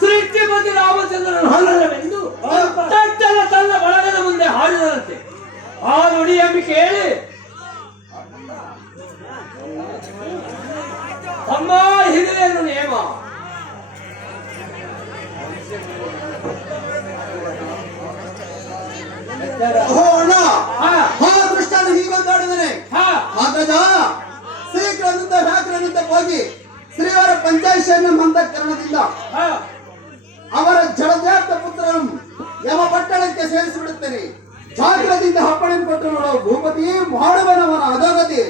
ಸೃಷ್ಟಿಪತಿ ರಾಮಚಂದ್ರನ ಹಲ್ಲವೆಂದು ತಟ್ಟನ ತನ್ನ ಬಳಗದ ಮುಂದೆ ಹಾಡಿದಂತೆ ಆ ನುಡಿಯನ್ನು ಕೇಳಿ ತಮ್ಮ ಹಿರಿಯನ್ನು ನೇಮ. ಅಣ್ಣ ಹಾ. ದೃಷ್ಟಾನ ಹೀಗೊಂದಾಡಿದನೆ ಹಾ. ಹಾಗಾದ ಶೀಘ್ರದಿಂದ ವ್ಯಾಘ್ರನಿಂದ ಹೋಗಿ ಶ್ರೀವರ ಪಂಚಾಯಶನ ಮಂದಕರಣದಿಂದ ಹಾ. ಅವರ ಜಲಜಾತ ಪುತ್ರನು ಯಮ ಪಟ್ಟಣಕ್ಕೆ ಸೇರಿಸಿಬಿಡುತ್ತೇನೆ. ಜಾಗ್ರದಿಂದ ಹಪ್ಪಣೆ ಕೊಟ್ಟು ನೋಡೋ ಭೂಪತಿ ಮಾಡುವನವನ ಅಧೋಗತಿ.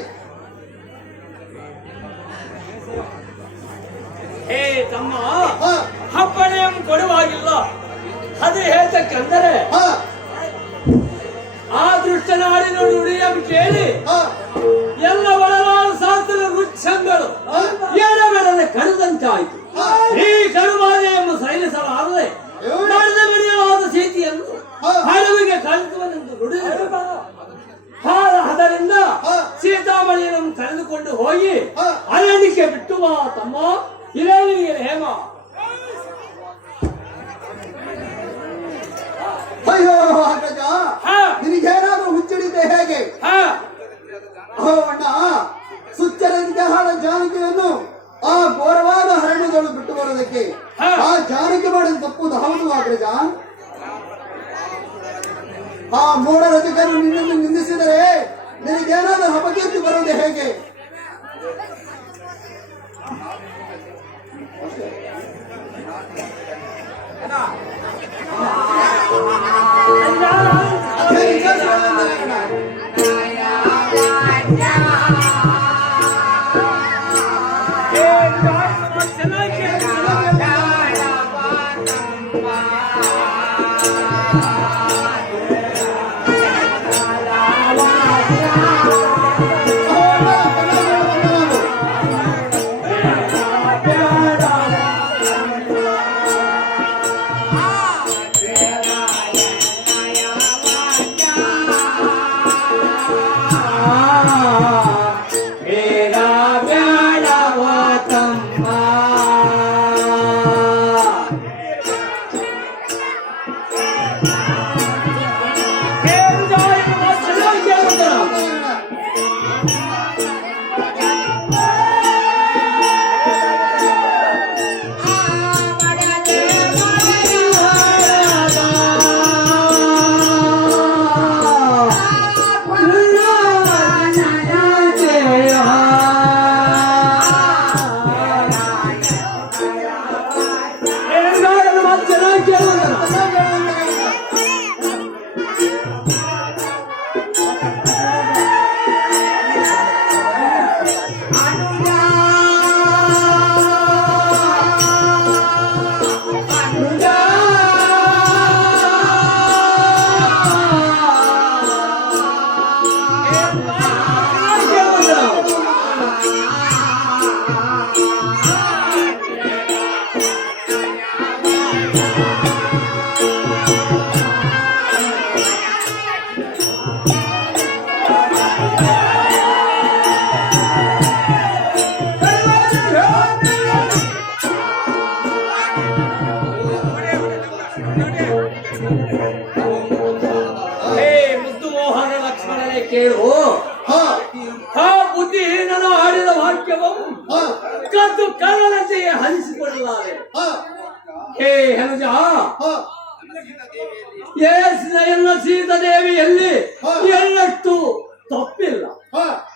ಹೇ ತಮ್ಮ ಹಾ. ಹಪ್ಪಣೆಯನ್ನು ಕೊಡುವಾಗಿಲ್ಲ. ಅದು ಹೇಳ್ತಕ್ಕಂದರೆ ಆ ದೃಷ್ಟನಾಡಿನ ನುಡಿಯನ್ನು ಕೇಳಿ ಎಲ್ಲ ಶಾಸ್ತ್ರ ವೃಕ್ಷಗಳು ಹಡವಿಗೆ ಕಳಿಸುವನೆಂದು ಅದರಿಂದ ಸೀತಾಮಣಿಯನ್ನು ಕರೆದುಕೊಂಡು ಹೋಗಿ ಅರಣ್ಯಕ್ಕೆ ಬಿಟ್ಟು ಬಾ ತಮ್ಮ. ನಿನಗೆ ಹೇಮ. ಅಯ್ಯೋ ಹಾ. ನಿನಗೇನಾದ್ರೂ ಹುಚ್ಚಿಡಿದೆ ಹೇಗೆ? ಅಣ್ಣ ಸುಚ್ಚರಂತೆ ಹಾಡ ಜಾನಕಿಯನ್ನು ಆ ಘೋರವಾದ ಹರಣ್ಯದೊಳು ಬಿಟ್ಟು ಬರೋದಕ್ಕೆ. ಆ ಜಾನಕಿ ಮಾಡಿದ ತಪ್ಪು ಹೌದು ಅಗ್ರಜ ಆ ಮೋಡ ರಜಕರು ನಿನ್ನನ್ನು ನಿಂದಿಸಿದರೆ ನಿನಗೇನಾದ್ರೂ ಅಪಕೀರ್ತಿ ಬರುವುದು ಹೇಗೆ? ಅದೇ ಕೇಳು. ಆ ಬುದ್ಧಿಹೀನನ ಆಡಿದ ವಾಕ್ಯವು ಕದ್ದು ಕಳ್ಳನಂತೆಯೇ ಹರಿಸಿಕೊಳ್ಳಲಾರೆ. ಹಾ, ಹೆನುಜ. ಹಾ. ಏಸಿನ ಎಲ್ಲ ಸೀತಾದೇವಿಯಲ್ಲಿ ಎಲ್ಲಷ್ಟು ತಪ್ಪಿಲ್ಲ. ಹಾ.